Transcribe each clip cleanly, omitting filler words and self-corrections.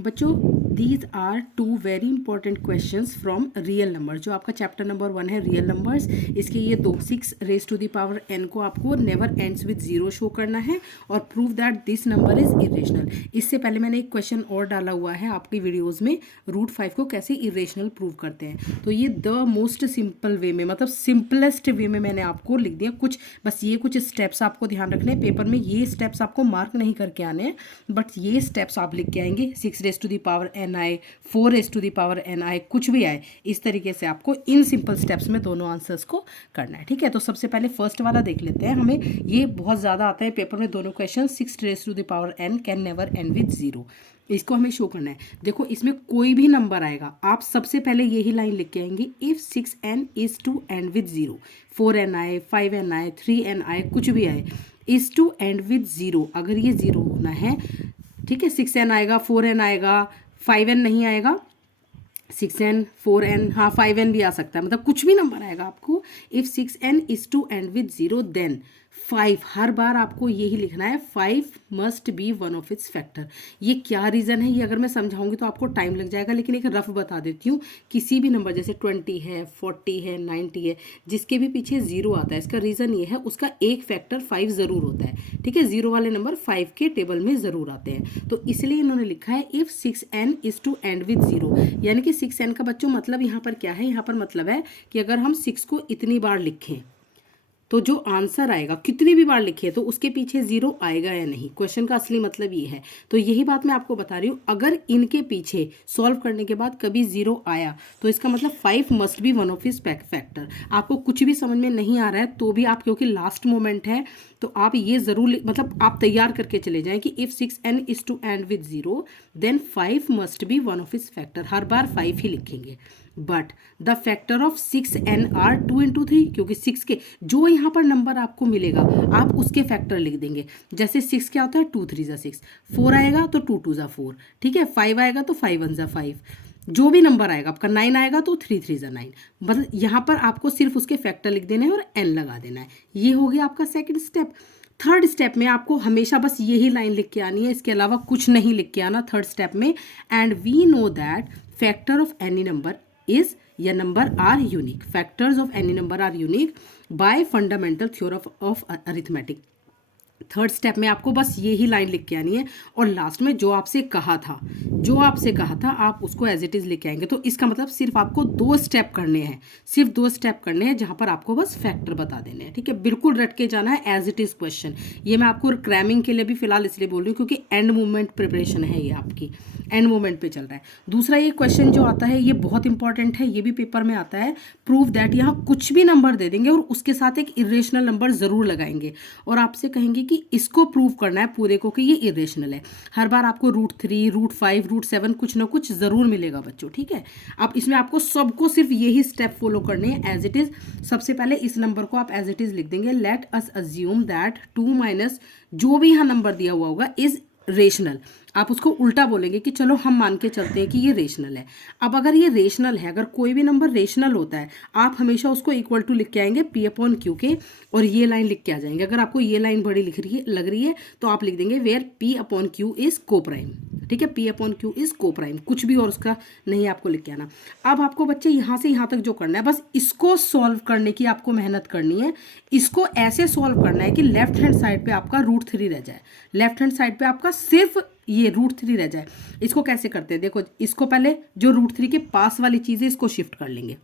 बच्चों these are two very important questions from real number. जो आपका चैप्टर नंबर 1 है रियल नंबर्स, इसके ये दो 6 raise to the power n को आपको नेवर एंड्स विद 0 शो करना है और prove that this number is irrational. इससे पहले मैंने एक क्वेश्चन और डाला हुआ है आपकी वीडियोज़ में, √5 को कैसे इरेशनल प्रूव करते हैं। तो ये द मोस्ट सिंपल वे में, मतलब सिंपलेस्ट वे में मैंने आपको लिख दिया। कुछ बस ये कुछ स्टेप्स आपको ध्यान रखने हैं, पेपर में ये स्टेप्स आपको मार्क नहीं करके आने हैं, बट ये स्टेप्स आप लिख के आएंगे। 6 raise to the power n आए, 4 raise to the power n आए, कुछ भी आए, इस तरीके से आपको इन सिंपल स्टेप्स में दोनों आंसर्स को करना है। ठीक है, तो सबसे पहले फर्स्ट वाला देख लेते हैं। हमें ये बहुत ज़्यादा आता है पेपर में, दोनों question. 6 raise to the power n can never end with 0, इसको हमें शो करना है। देखो इसमें कोई भी नंबर आएगा, आप सबसे पहले यही लाइन लिख के आएंगे, if 6n is to and with 0, 4n आए, 5n आए, 3n आए, कुछ भी आए, इज टू एंड विद 0, अगर ये 0 होना है, ठीक है, 6n आएगा, 4n आएगा, 5n नहीं आएगा, 6n 4n, हाँ 5n भी आ सकता है, मतलब कुछ भी नंबर आएगा आपको। If 6n is to and with 0 then 5, हर बार आपको यही लिखना है, 5 must be one of its factor. ये क्या रीज़न है, ये अगर मैं समझाऊंगी तो आपको टाइम लग जाएगा, लेकिन एक रफ बता देती हूँ। किसी भी नंबर जैसे 20 है, 40 है, 90 है, जिसके भी पीछे 0 आता है, इसका रीज़न ये है उसका एक फैक्टर 5 ज़रूर होता है। ठीक है, 0 वाले नंबर 5 के टेबल में ज़रूर आते हैं, तो इसलिए इन्होंने लिखा है if 6n is to and with 0, यानी कि 6n का बच्चों मतलब यहाँ पर क्या है, यहाँ पर मतलब है कि अगर हम 6 को इतनी बार लिखें तो जो आंसर आएगा, कितनी भी बार लिखे तो उसके पीछे 0 आएगा या नहीं। क्वेश्चन का असली मतलब ये है, तो यही बात मैं आपको बता रही हूँ। अगर इनके पीछे सॉल्व करने के बाद कभी 0 आया तो इसका मतलब 5 must be one of his factor. आपको कुछ भी समझ में नहीं आ रहा है तो भी आप, क्योंकि लास्ट मोमेंट है, तो आप ये ज़रूर, मतलब आप तैयार करके चले जाएं कि if 6n is to and with 0 then 5 must be one of his factor. हर बार 5 ही लिखेंगे, but the factor of 6n are 2 into 3, क्योंकि 6 के जो यहाँ पर नंबर आपको मिलेगा आप उसके फैक्टर लिख देंगे। जैसे 6 क्या होता है, 2 3 ज़ा 6, 4 आएगा तो 2 2 ज़ा 4, ठीक है, 5 आएगा तो 5 1 ज़ा 5, जो भी नंबर आएगा आपका, 9 आएगा तो 3 3 ज़ा 9, मतलब यहाँ पर आपको सिर्फ उसके फैक्टर लिख देना है और n लगा देना है। ये हो गया आपका सेकंड स्टेप। थर्ड स्टेप में आपको हमेशा बस यही लाइन लिख के आनी है, इसके अलावा कुछ नहीं लिख के आना थर्ड स्टेप में। And we know that factor of any number is या number are unique, factors of any number are unique by fundamental theorem of arithmetic. Third step में आपको बस यही लाइन लिख के आनी है और लास्ट में जो आपसे कहा था आप उसको एज इट इज़ लिख के आएंगे। तो इसका मतलब सिर्फ आपको 2 स्टेप करने हैं, सिर्फ 2 स्टेप करने हैं जहाँ पर आपको बस फैक्टर बता देने हैं। ठीक है, बिल्कुल रट के जाना है एज इट इज़ क्वेश्चन। ये मैं आपको क्रैमिंग के लिए भी फिलहाल इसलिए बोल रही हूँ क्योंकि एंड मोमेंट प्रिपरेशन है, ये आपकी एंड मोमेंट पे चल रहा है। दूसरा ये क्वेश्चन जो आता है ये बहुत इंपॉर्टेंट है, ये भी पेपर में आता है। प्रूव दैट, यहाँ कुछ भी नंबर दे देंगे और उसके साथ एक इरेशनल नंबर ज़रूर लगाएंगे और आपसे कहेंगे कि इसको प्रूव करना है पूरे को कि ये इरेशनल है। हर बार आपको √3, √5, √7 कुछ ना कुछ ज़रूर मिलेगा बच्चों। ठीक है, अब इसमें आपको सबको सिर्फ यही स्टेप फॉलो करने हैं एज इट इज़। सबसे पहले इस नंबर को आप एज इट इज़ लिख देंगे, let us assume that 2 minus जो भी यहाँ नंबर दिया हुआ होगा इज़ रेशनल। आप उसको उल्टा बोलेंगे कि चलो हम मान के चलते हैं कि ये रेशनल है। अब अगर ये रेशनल है, अगर कोई भी नंबर रेशनल होता है, आप हमेशा उसको इक्वल टू लिख के आएंगे P/Q के और ये लाइन लिख के आ जाएंगे। अगर आपको ये लाइन बड़ी लग रही है तो आप लिख देंगे वेयर P/Q इज कोप्राइम। ठीक है, P/Q इज कोप्राइम, कुछ भी और उसका नहीं आपको लिख के आना। अब आपको बच्चे यहाँ से यहाँ तक जो करना है, बस इसको सॉल्व करने की आपको मेहनत करनी है। इसको ऐसे सॉल्व करना है कि लेफ्ट हैंड साइड पे आपका √3 रह जाए, लेफ्ट हैंड साइड पे आपका सिर्फ ये √3 रह जाए। इसको कैसे करते हैं, देखो इसको पहले जो √3 के पास वाली चीज़ है इसको शिफ्ट कर लेंगे।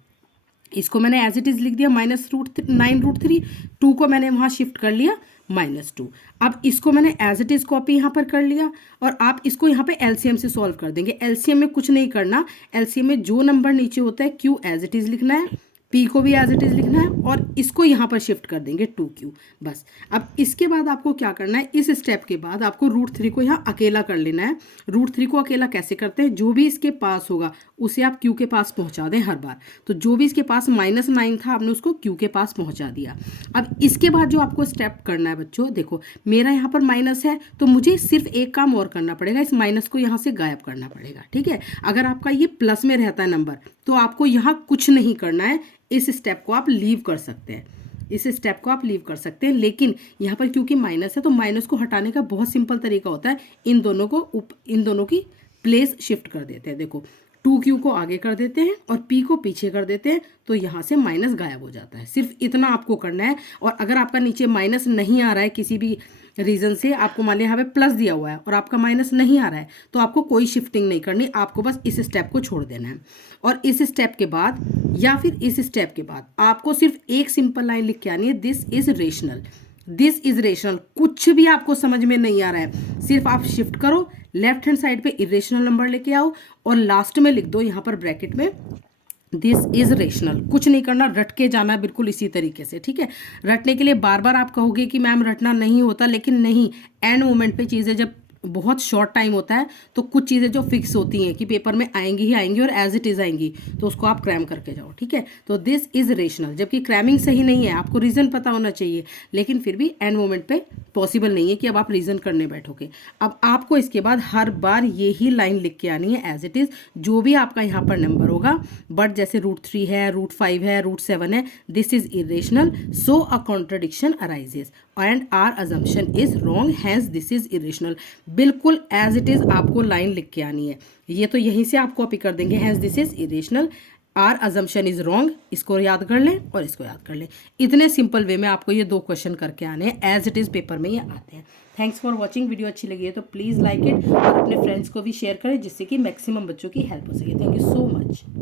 इसको मैंने एज इट इज़ लिख दिया -9√3, 2 को मैंने वहाँ शिफ्ट कर लिया -2। अब इसको मैंने एज इट इज़ कॉपी यहाँ पर कर लिया और आप इसको यहाँ पे एलसीएम से सॉल्व कर देंगे। एलसीएम में कुछ नहीं करना, एलसीएम में जो नंबर नीचे होता है Q एज इट इज़ लिखना है, P को भी एज इट इज़ लिखना है और इसको यहाँ पर शिफ्ट कर देंगे 2Q बस। अब इसके बाद आपको क्या करना है, इस स्टेप के बाद आपको √3 को यहाँ अकेला कर लेना है। √3 को अकेला कैसे करते हैं, जो भी इसके पास होगा उसे आप Q के पास पहुँचा दें हर बार। तो जो भी इसके पास -9 था आपने उसको Q के पास पहुँचा दिया। अब इसके बाद जो आपको स्टेप करना है बच्चों, देखो मेरा यहाँ पर माइनस है तो मुझे सिर्फ एक काम और करना पड़ेगा, इस माइनस को यहाँ से गायब करना पड़ेगा। ठीक है, अगर आपका ये प्लस में रहता है नंबर तो आपको यहाँ कुछ नहीं करना है, इस स्टेप को आप लीव कर सकते हैं, इस स्टेप को आप लीव कर सकते हैं। लेकिन यहाँ पर क्योंकि माइनस है तो माइनस को हटाने का बहुत सिंपल तरीका होता है, इन दोनों की प्लेस शिफ्ट कर देते हैं। देखो 2q को आगे कर देते हैं और p को पीछे कर देते हैं, तो यहाँ से माइनस गायब हो जाता है। सिर्फ इतना आपको करना है। और अगर आपका नीचे माइनस नहीं आ रहा है किसी भी रीज़न से, आपको मान लिया यहाँ पे प्लस दिया हुआ है और आपका माइनस नहीं आ रहा है, तो आपको कोई शिफ्टिंग नहीं करनी, आपको बस इस स्टेप को छोड़ देना है। और इस स्टेप के बाद या फिर इस स्टेप के बाद आपको सिर्फ एक सिंपल लाइन लिख के आनी है, this is rational. This is rational. कुछ भी आपको समझ में नहीं आ रहा है, सिर्फ आप शिफ्ट करो, लेफ्ट हैंड साइड पे इरेशनल नंबर लेके आओ और लास्ट में लिख दो यहाँ पर ब्रैकेट में दिस इज रेशनल। कुछ नहीं करना, रट के जाना बिल्कुल इसी तरीके से, ठीक है। रटने के लिए बार बार आप कहोगे कि मैम रटना नहीं होता, लेकिन नहीं, एंड मोमेंट पे चीज़ें जब बहुत शॉर्ट टाइम होता है तो कुछ चीज़ें जो फिक्स होती हैं कि पेपर में आएंगी ही आएंगी और एज इट इज़ आएंगी, तो उसको आप क्रैम करके जाओ, ठीक है। तो दिस इज रेशनल, जबकि क्रैमिंग सही नहीं है, आपको रीज़न पता होना चाहिए, लेकिन फिर भी एंड मोमेंट पे पॉसिबल नहीं है कि अब आप रीज़न करने बैठोगे। अब आपको इसके बाद हर बार यही लाइन लिख के आनी है एज इट इज़, जो भी आपका यहाँ पर नंबर होगा, बट जैसे √3 है, √5 है, √7 है, this is irrational, so a contradiction arises and our assumption is wrong, hence this is irrational. बिल्कुल एज इट इज़ आपको लाइन लिख के आनी है। ये तो यहीं से आप कॉपी कर देंगे, hence this is irrational, our assumption is wrong, इसको याद कर लें और इसको याद कर लें। इतने सिंपल वे में आपको ये 2 क्वेश्चन करके आने हैं, एज इट इज़ पेपर में ये आते हैं। Thanks for watching. वीडियो अच्छी लगी है तो प्लीज़ लाइक इट और अपने फ्रेंड्स को भी शेयर करें, जिससे कि मैक्सिमम बच्चों की हेल्प हो सके। Thank you so much.